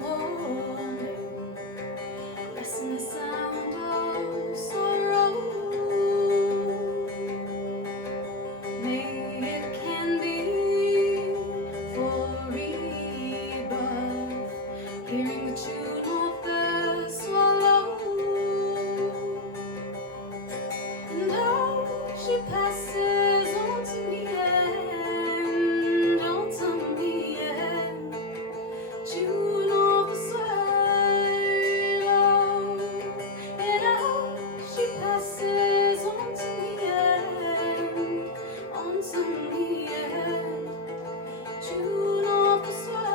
morning, blessing the sound of sorrow. May it can be for rebirth, hearing the tune of the swallow. And how she passes on to me, and on to me, and tune of the swallow. And how she passes on to me, and on to me, and tune of the swallow.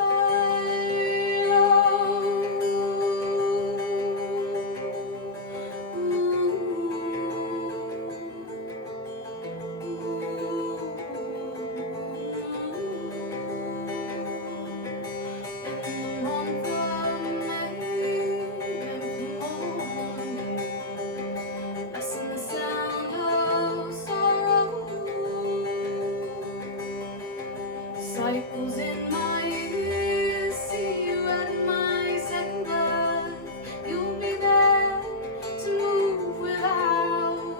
Cycles in my ears, see you at my second birth. You'll be there to move without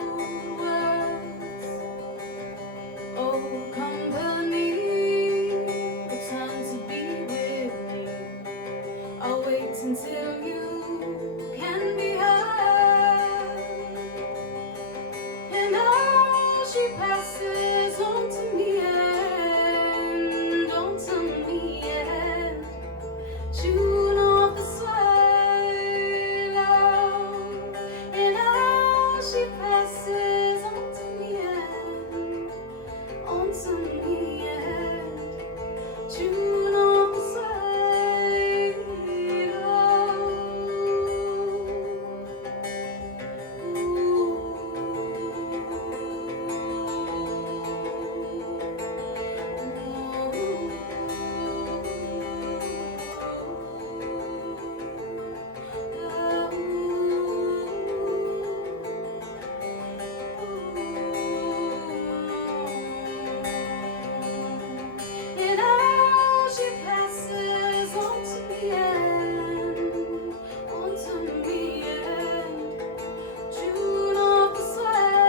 words. Oh, company, return to be with me. I'll wait until you can be heard. And how she passes on to me, and on to me, and tune of the swallow. And how she passes on to me, and on to me, and tune of the swallow. And how she passes on to me, and on to me, and tune of the swallow.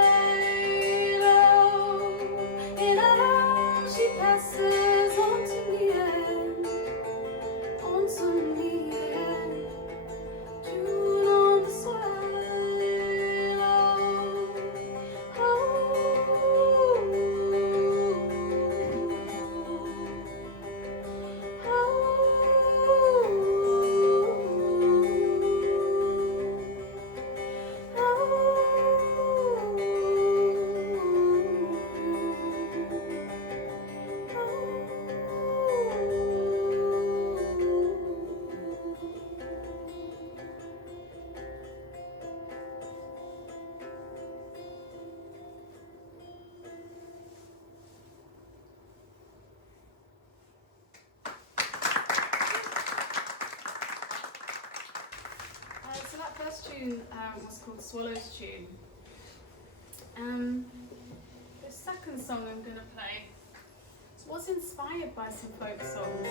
And how she passes on to me, and on to me, and tune of the swallow. So that first tune was called Swallow's Tune. The second song I'm going to play was inspired by some folk songs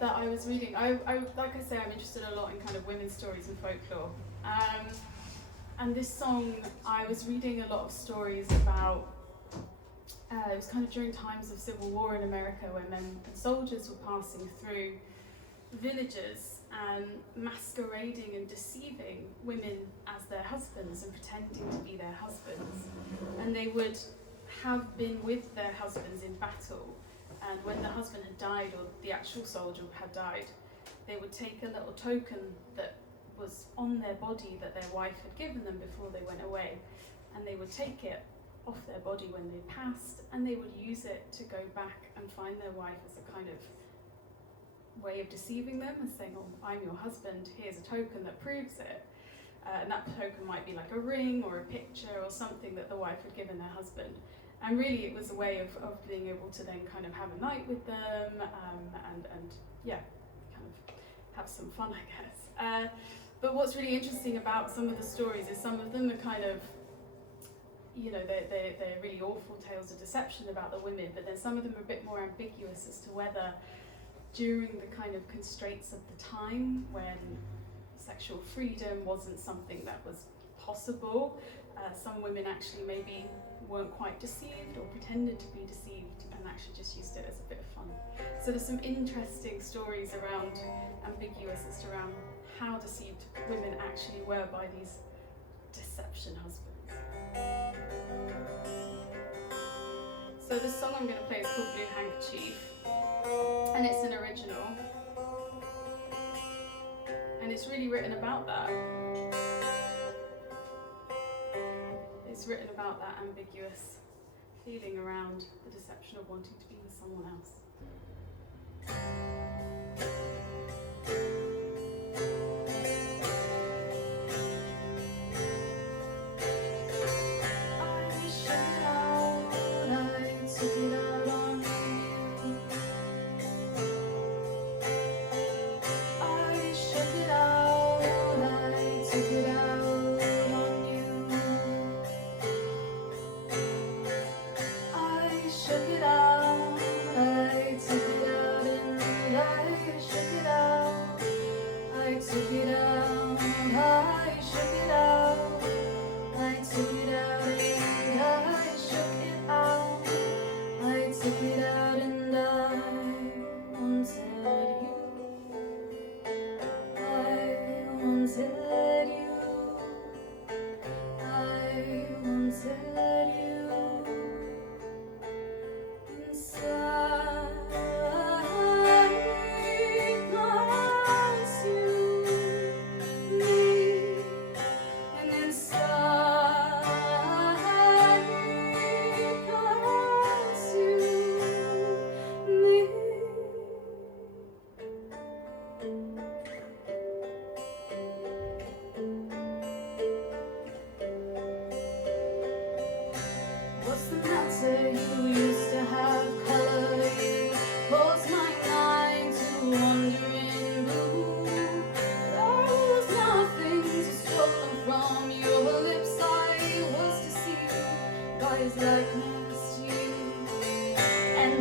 that I was reading. I like I say, I'm interested a lot in kind of women's stories and folklore. And this song, I was reading a lot of stories about, it was kind of during times of civil war in America, where men and soldiers were passing through villages and masquerading and deceiving women as their husbands and pretending to be their husbands. And they would have been with their husbands in battle, and when the husband had died or the actual soldier had died, they would take a little token that was on their body that their wife had given them before they went away, and they would take it off their body when they passed, and they would use it to go back and find their wife as a kind of way of deceiving them and saying, oh, I'm your husband, here's a token that proves it. And that token might be like a ring or a picture or something that the wife had given their husband. And really it was a way of being able to then kind of have a night with them and yeah, kind of have some fun, I guess. But what's really interesting about some of the stories is some of them are kind of, you know, they're really awful tales of deception about the women, but then some of them are a bit more ambiguous as to whether during the kind of constraints of the time when sexual freedom wasn't something that was possible. Some women actually maybe weren't quite deceived or pretended to be deceived and actually just used it as a bit of fun. So there's some interesting stories around ambiguous as to around how deceived women actually were by these deception husbands. So the song I'm going to play is called Blue Handkerchief, and it's an original, and it's really written about that. It's written about that ambiguous feeling around the deception of wanting to be with someone else.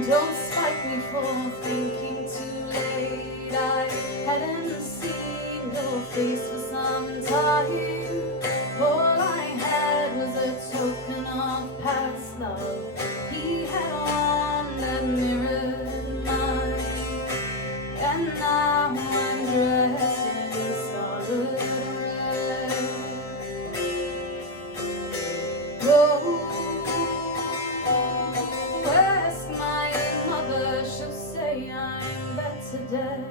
Don't spite me for thinking too late. I hadn't seen your face for some time. All I had was a token of past love he had on that mirrored mine. And now I'm dressed in solid red. Oh, dead,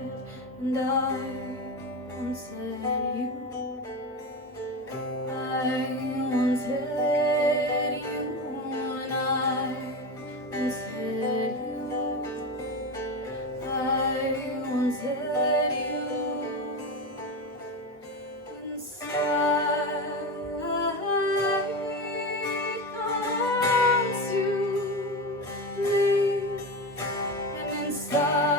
and I wanted you. I wanted you, and I wanted you. I wanted you inside. Comes you, me, and inside.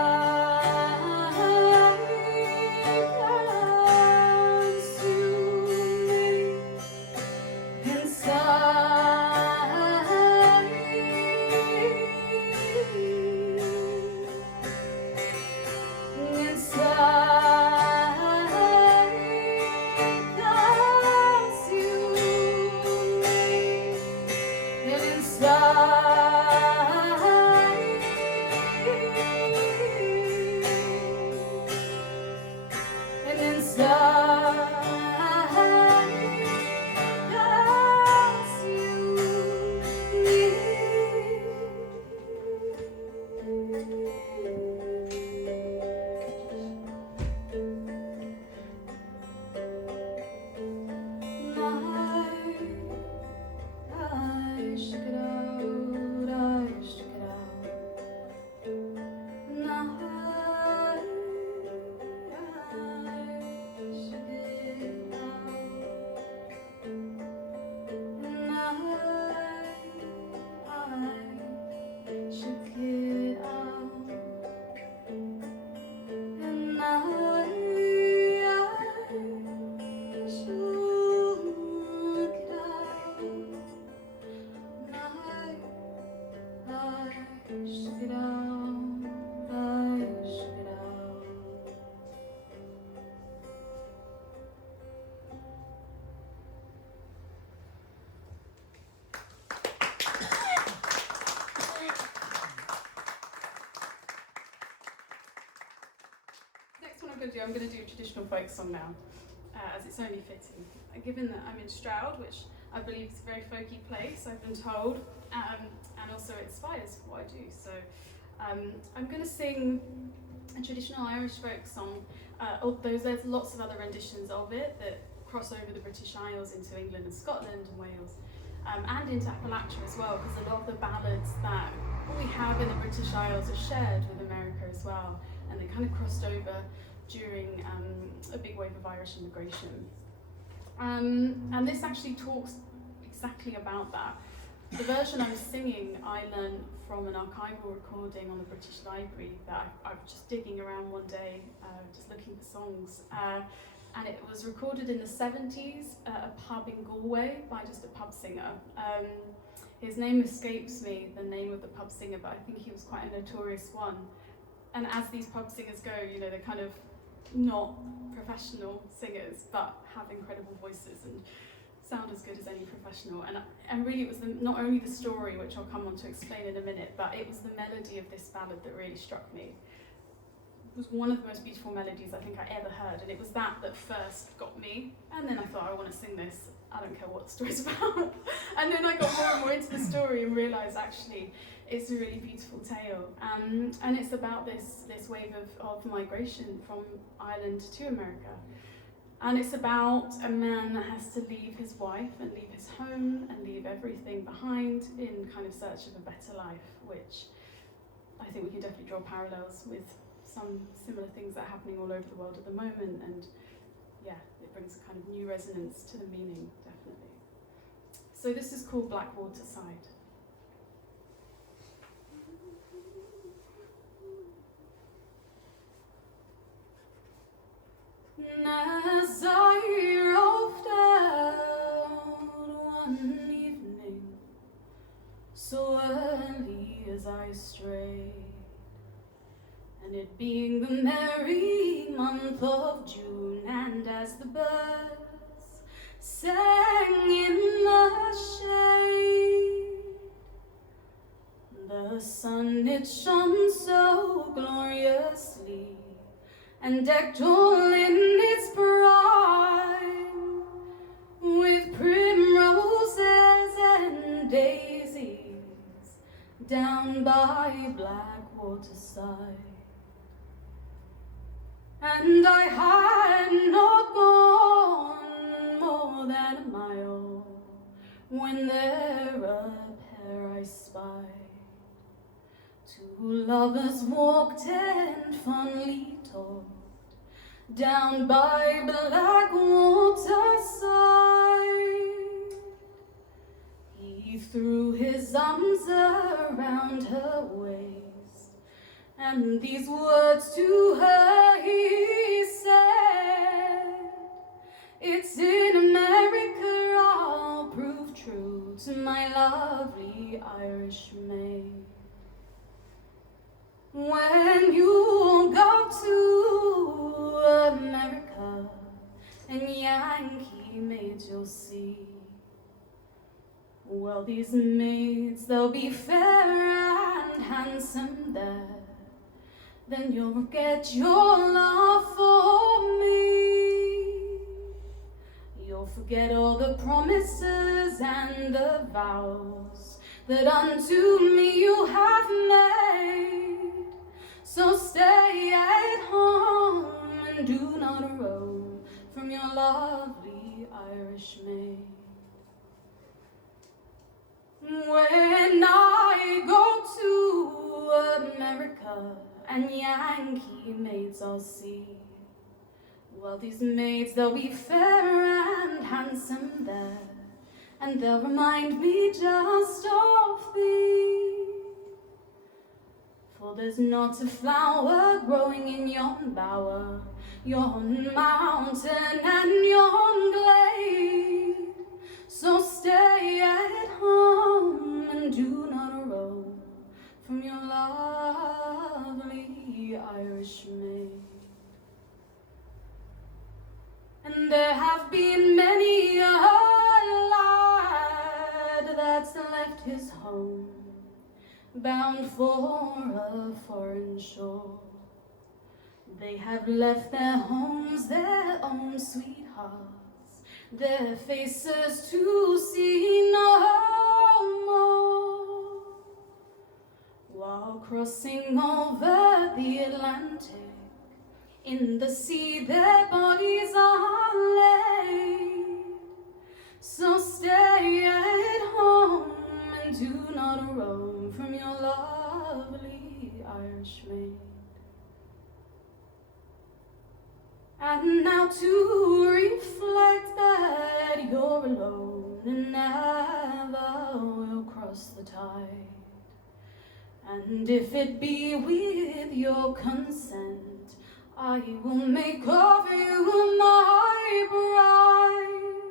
told you, I'm going to do a traditional folk song now, as it's only fitting. Given that I'm in Stroud, which I believe is a very folky place, I've been told, and also it inspires what I do. So I'm going to sing a traditional Irish folk song, although there's lots of other renditions of it that cross over the British Isles into England and Scotland and Wales, and into Appalachia as well, because a lot of the ballads that we have in the British Isles are shared with America as well, and they kind of crossed over during a big wave of Irish immigration. And this actually talks exactly about that. The version I'm singing I learned from an archival recording on the British Library that I was just digging around one day, just looking for songs. And it was recorded in the 70s at a pub in Galway by just a pub singer. His name escapes me, the name of the pub singer, but I think he was quite a notorious one. And as these pub singers go, you know, they're kind of not professional singers, but have incredible voices and sound as good as any professional. And really it was not only the story, which I'll come on to explain in a minute, but it was the melody of this ballad that really struck me. It was one of the most beautiful melodies I think I ever heard, and it was that first got me. And then I thought, I want to sing this, I don't care what the story's about. And then I got more and more into the story and realised actually it's a really beautiful tale. And it's about this wave of migration from Ireland to America. And it's about a man that has to leave his wife and leave his home and leave everything behind in kind of search of a better life, which I think we can definitely draw parallels with some similar things that are happening all over the world at the moment. And yeah, it brings a kind of new resonance to the meaning, definitely. So this is called Blackwater Side. As I roved out one evening, so early as I strayed, and it being the merry month of June, and as the birds sang in the shade, the sun it shone so gloriously, and decked all in its prime with primroses and daisies down by Blackwater Side. And I had not gone more than a mile when there a pair I spied. Two lovers walked and fondly talked down by Blackwater Side. He threw his arms around her waist, and these words to her he said, "It's in America I'll prove true to my lovely Irish maid. When you go to America and Yankee maids you'll see, well, these maids, they'll be fair and handsome there. Then you'll get your love for me. You'll forget all the promises and the vows that unto me you have made. So stay at home and do not roam from your lovely Irish maid. When I go to America and Yankee maids I'll see, well, these maids, they'll be fair and handsome there, and they'll remind me just of thee. For there's not a flower growing in yon bower, yon mountain and yon glade. So stay at home and do not roam from your lovely Irish maid. And there have been many a lad that's left his home, bound for a foreign shore, They have left their homes, their own sweethearts, their faces to see no more. While crossing over the Atlantic, in the sea their bodies are laid. So stay at home and do not roam from your lovely Irish maid. And now to reflect that you're alone and never will cross the tide. And if it be with your consent, I will make of you my bride.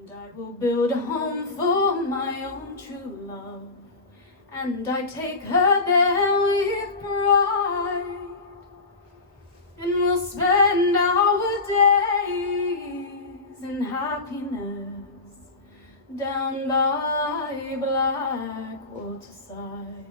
And I will build a home for my own true love, and I take her there with pride. And we'll spend our days in happiness down by Blackwater side.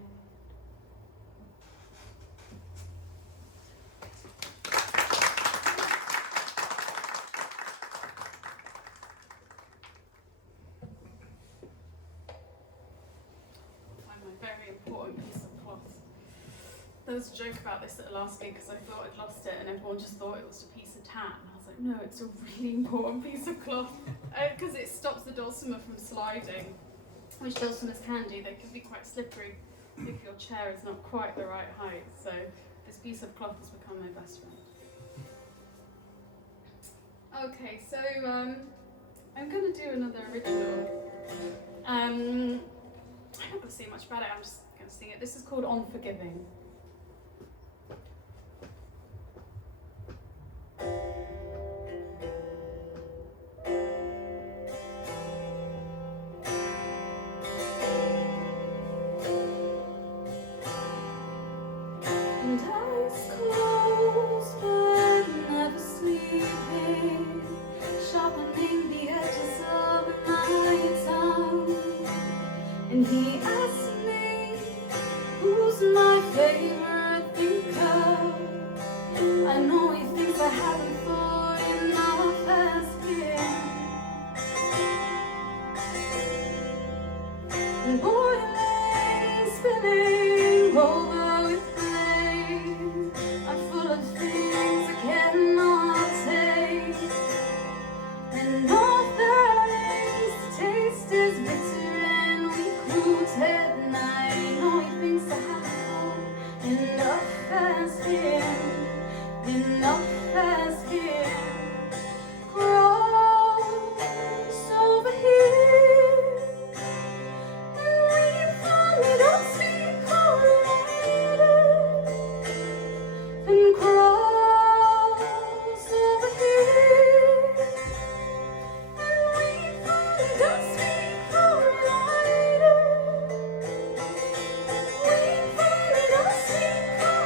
Find my very important piece of cloth. There was a joke about this at the last gig because I thought I'd lost it and everyone just thought it was a piece of tan. I was like, no, it's a really important piece of cloth because it stops the dulcimer from sliding, which dulcimers can do. They can be quite slippery if your chair is not quite the right height. So this piece of cloth has become my best friend. Okay, so I'm going to do another original. I'm not going to say much about it, I'm just going to sing it. This is called Unforgiving. And eyes closed but never sleeping, sharpening the edges of my tongue. And he asked me, who's my favorite thinker? I know he thinks I haven't thought enough as him. And boiling, spilling over with blame, I'm full of things I cannot take. And all things the taste is bitter and weak roots at night. I know he thinks I haven't thought enough as him. Enough as him. Cross over here and weep for me, don't speak for later. Then cross over here and weep for me, don't speak for later. Weep for me, don't speak for later.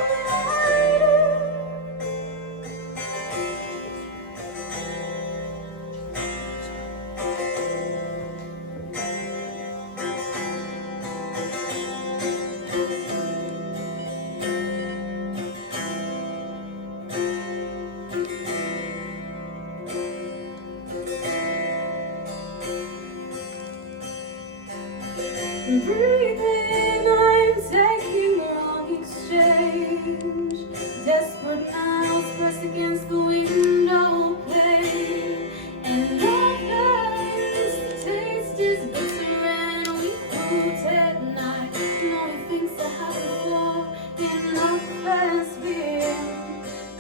Breathing, I'm taking wrong exchange. Desperate mouths pressed against the window pane. And all things, the taste is bitter and weak roots at night. No, he thinks I haven't thought enough as him.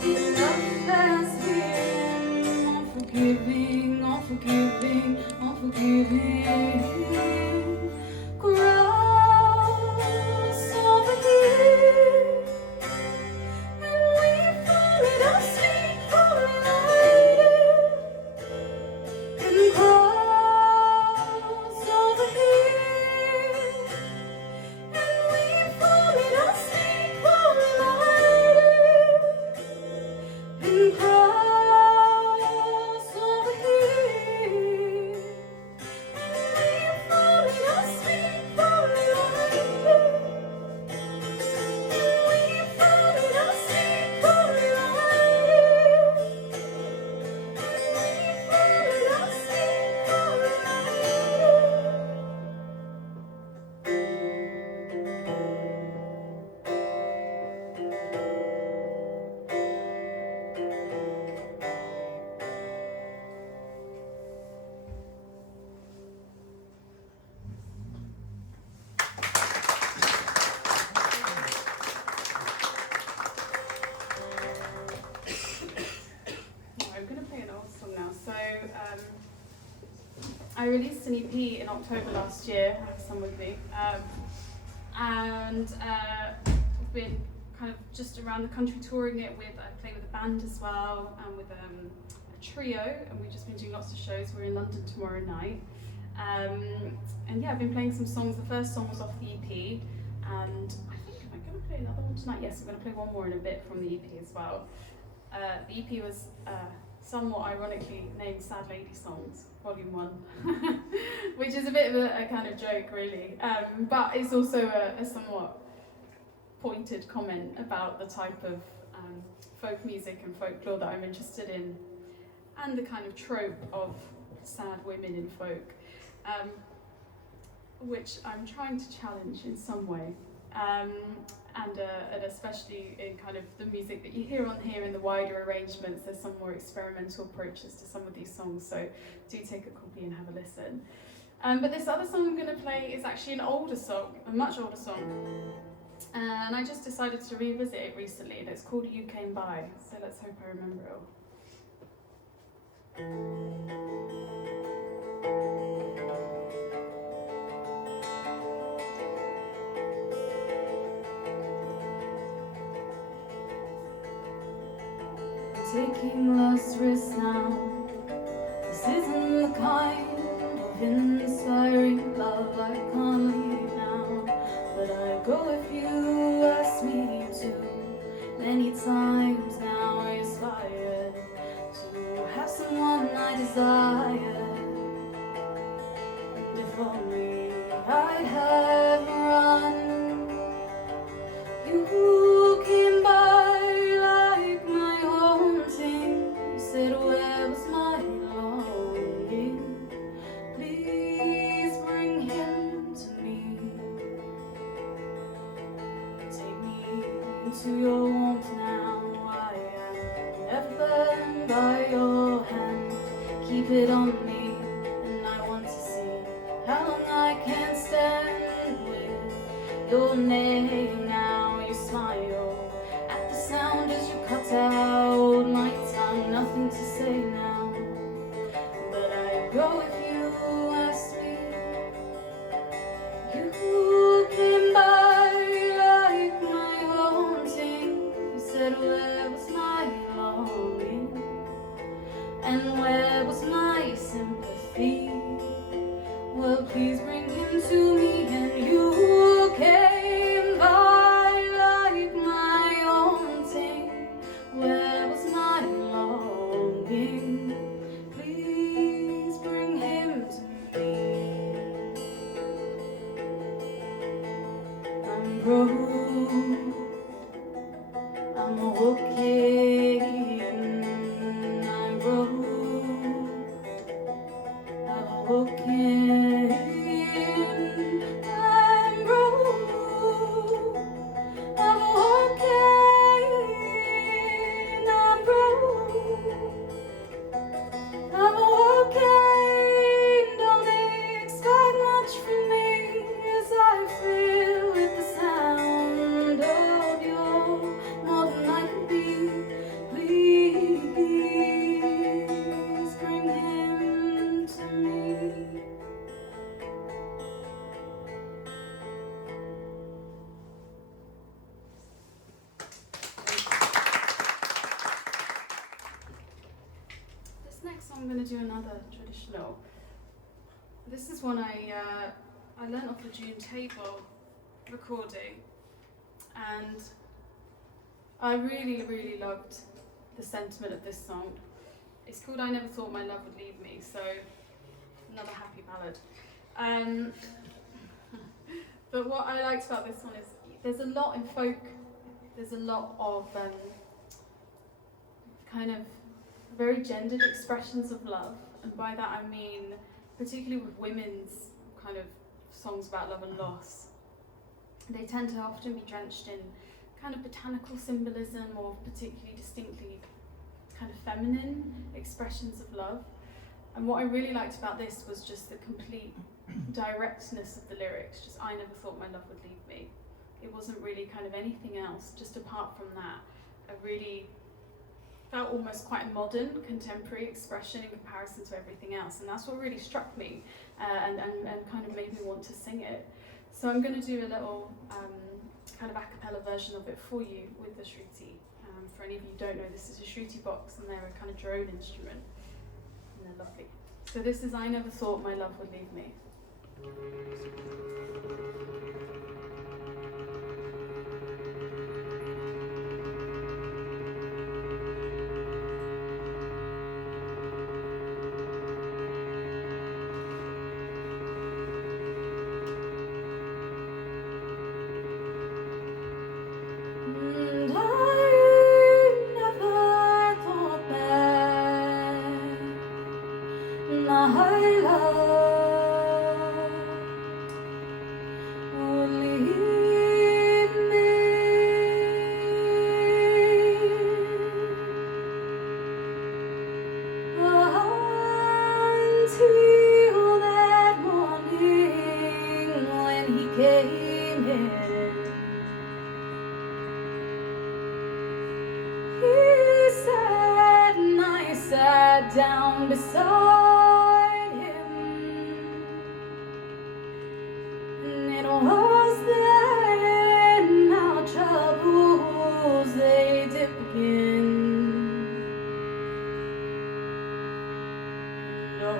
Enough as him. Unforgiving, unforgiving, unforgiving. Cross over here and weep for me, don't speak for I released an EP in October last year, I have some with me, and I've been kind of just around the country touring it with, I play with a band as well, and with a trio, and we've just been doing lots of shows. We're in London tomorrow night. And yeah, I've been playing some songs. The first song was off the EP, and I think, am I going to play another one tonight? Yes, I'm going to play one more in a bit from the EP as well. The EP was somewhat ironically named Sad Lady Songs, Volume 1, which is a bit of a kind of joke, really. But it's also a somewhat pointed comment about the type of folk music and folklore that I'm interested in, and the kind of trope of sad women in folk, which I'm trying to challenge in some way, and especially in kind of the music that you hear on here in the wider arrangements. There's some more experimental approaches to some of these songs, so do take a copy and have a listen. But this other song I'm going to play is actually an older song, a much older song, and I just decided to revisit it recently, and it's called You Came By, so let's hope I remember it all. Taking less risks now. This isn't the kind of inspiring love I can't leave now. But I go if you ask me to. Many times now I aspire to have someone I desire. And if only I'd have run. You came by like my haunting. You said, where was my longing? Please bring him to me. Take me into your warmth now. I am never burned by your hand. Keep it on me, and I want to see how long I can stand with your name now. You smile at the sound as you cut out my tongue. Nothing to say now, but I go if you ask me. You came by like my haunting. You said, where was my longing? And where was my sympathy? Well, please bring him to me. And you came by like my haunting. Where was my longing? Please bring him to me. I'm broke, I'm okay. I'm broke, I'm okay. I'm broke, I'm okay. I'm broke, I'm okay. Don't expect much from me as I feel with the sound of your more than I could be. Please bring him to me. This next song I'm going to do another traditional. This is one I learnt off the June Table recording, and I really loved the sentiment of this song. It's called I Never Thought My Love Would Leave Me, so another happy ballad. But what I liked about this one is there's a lot in folk, there's a lot of kind of very gendered expressions of love, and by that I mean particularly with women's kind of songs about love and loss. They tend to often be drenched in kind of botanical symbolism or particularly distinctly kind of feminine expressions of love. And what I really liked about this was just the complete directness of the lyrics, just I never thought my love would leave me. It wasn't really kind of anything else, just apart from that. I really felt almost quite a modern, contemporary expression in comparison to everything else, and that's what really struck me and kind of made me want to sing it. So I'm going to do a little kind of a cappella version of it for you with the shruti. For any of you who don't know, this is a shruti box, and they're a kind of drone instrument, and they're lovely. So this is I Never Thought My Love Would Leave Me. My love would leave me until that morning when he came in. He said, and I sat down beside him, and it was then our troubles they did begin. No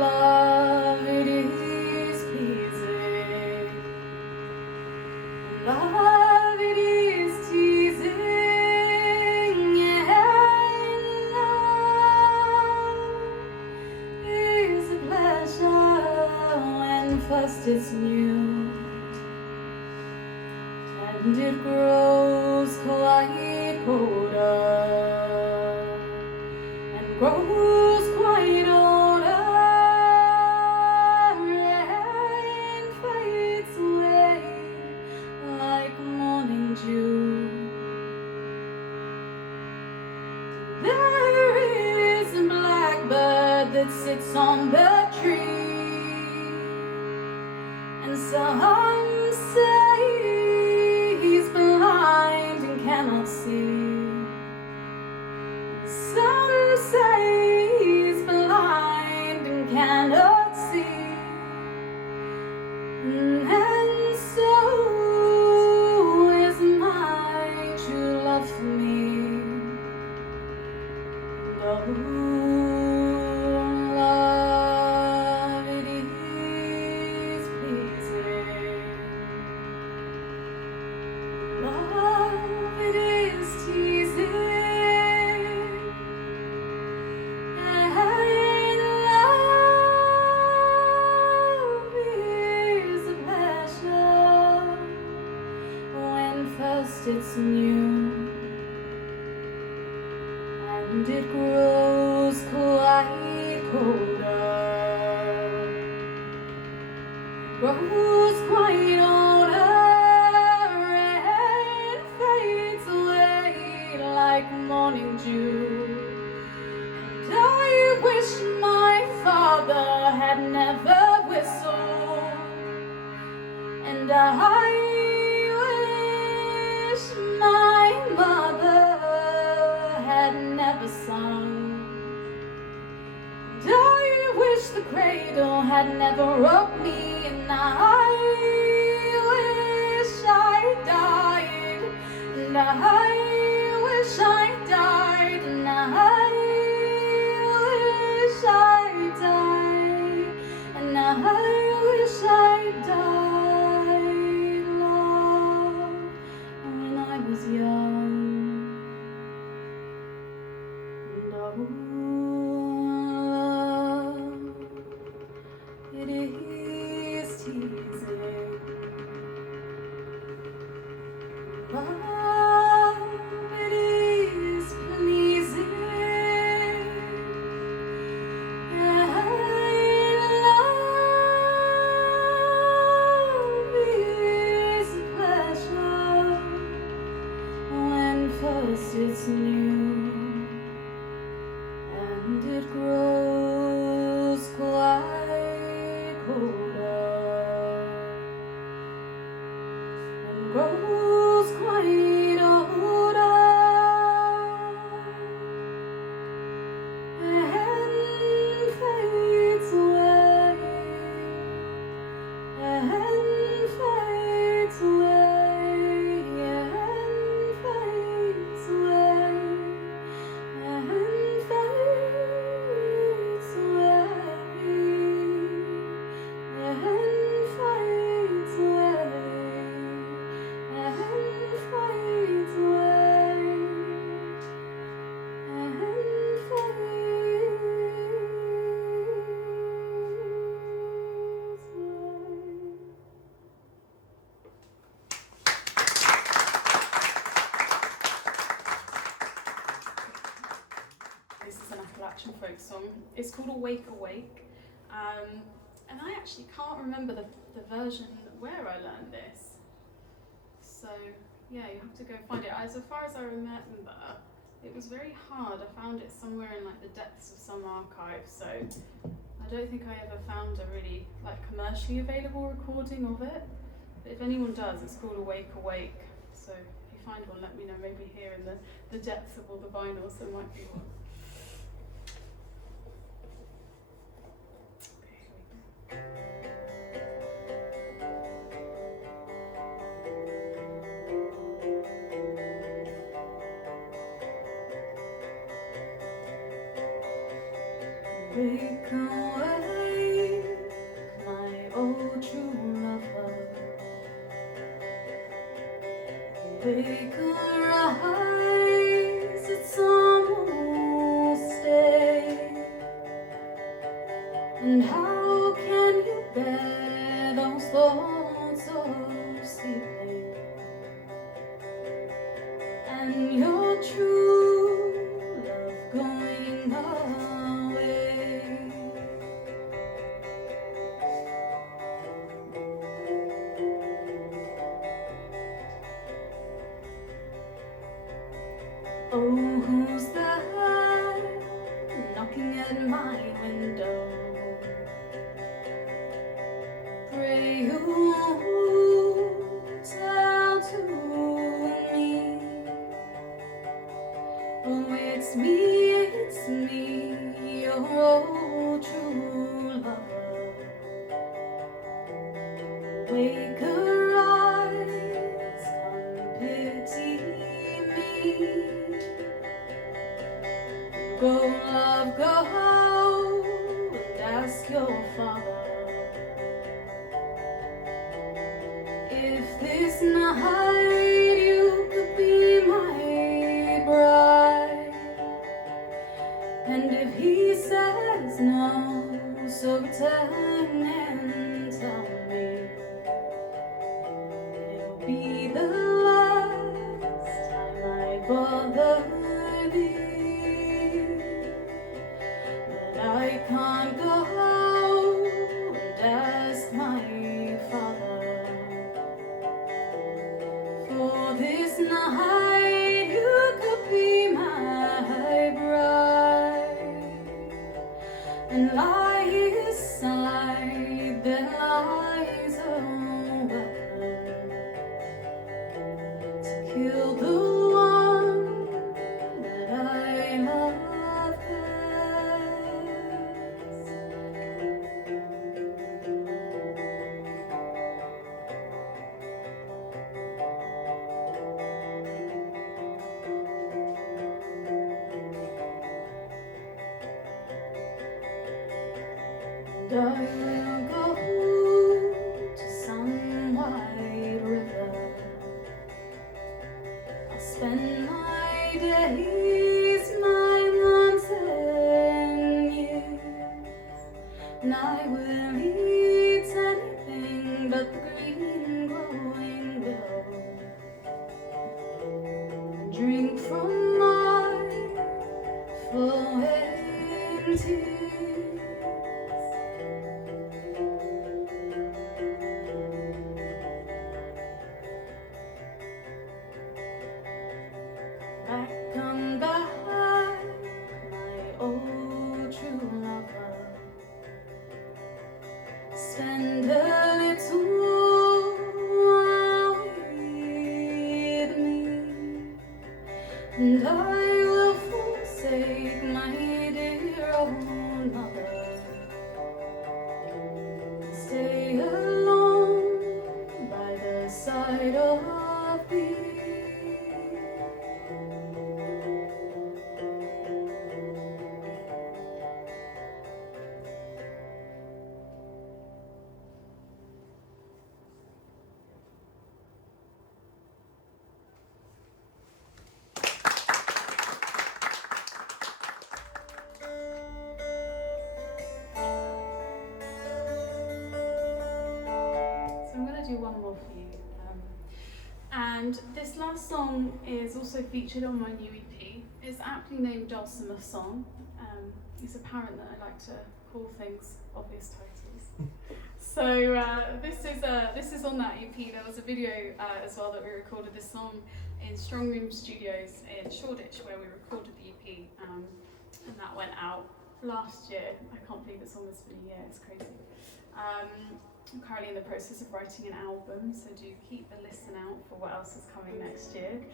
love it is pleasing, love it is teasing, and love is a pleasure when first it's new, and it grows quite colder, and grows quite older, and fades away like morning dew. There is a blackbird that sits on the tree, and some say he's blind and cannot see. Some say he's blind and cannot see. And so is my true love for me. No love it is pleasing, love it is teasing, and love is a pleasure when first it's new, and it grows quite colder, grows quite older, and fades away like morning dew. And I wish my father had never whistled, and I wish my mother had never sung, and I wish the cradle had never rocked me, and I wish I died, and I wish I died, and I wish I died, and I wish I died, love, when I was young. No love it is teasing, love it is pleasing, and love is a pleasure when first it's new, and it grows quite cold. Appalachian folk song. It's called Awake Awake. And I actually can't remember the version where I learned this. So yeah, you have to go find it. As far as I remember, it was very hard. I found it somewhere in like the depths of some archive, so I don't think I ever found a really like commercially available recording of it. But if anyone does, it's called Awake Awake. So if you find one, let me know. Maybe here in the depths of all the vinyls there might be one. Wake awake, my old true lover. Wake, arise, it's almost day. And how can you bear those thoughts of sleeping? And your true love going away. Oh, who's there knocking at my window? Pray you tell to me. Oh, it's me, your old true lover. Wake, arise, come pity me. Go, love, go and ask your father if this night you could be my bride. And if he says no, so return and tell me it'll be the last time I bother thee. I can't go and ask my father, for this night you could be my bride. And by his side there lies a weapon to kill the one that I love. And I will go to some wide river. I'll spend my days, my months and years, and I will eat anything but the green glowing willow. Drink from my flowing tears. Come back, my old true lover. Spend a little while with me, and I will forsake my dear old mother. Stay alone by the side of thee. Do one more for you. And this last song is also featured on my new EP. It's aptly named Dulcimer Song. It's apparent that I like to call things obvious titles. So this is on that EP. There was a video as well that we recorded this song in Strong Room Studios in Shoreditch, where we recorded the EP, and that went out last year. I can't believe it's almost been a year. It's crazy. I'm currently in the process of writing an album, so do keep a listen out for what else is coming next year.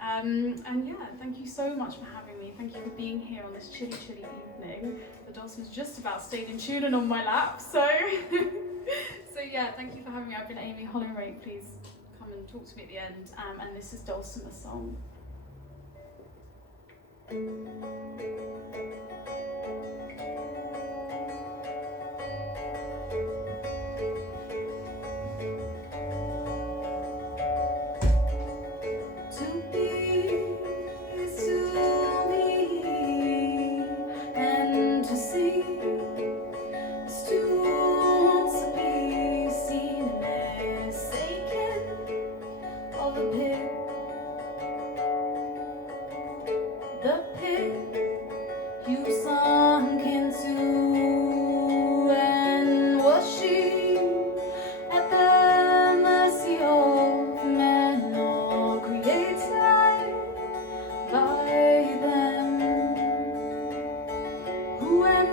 And yeah, thank you so much for having me. Thank you for being here on this chilly, chilly evening. The Dulcimer's just about stayed in tune and on my lap, so so yeah, thank you for having me. I've been Amy Hollinrake. Please come and talk to me at the end. And this is Dulcimer Song. The pit you sunk into, and was she at the mercy of men, or created by them? Who am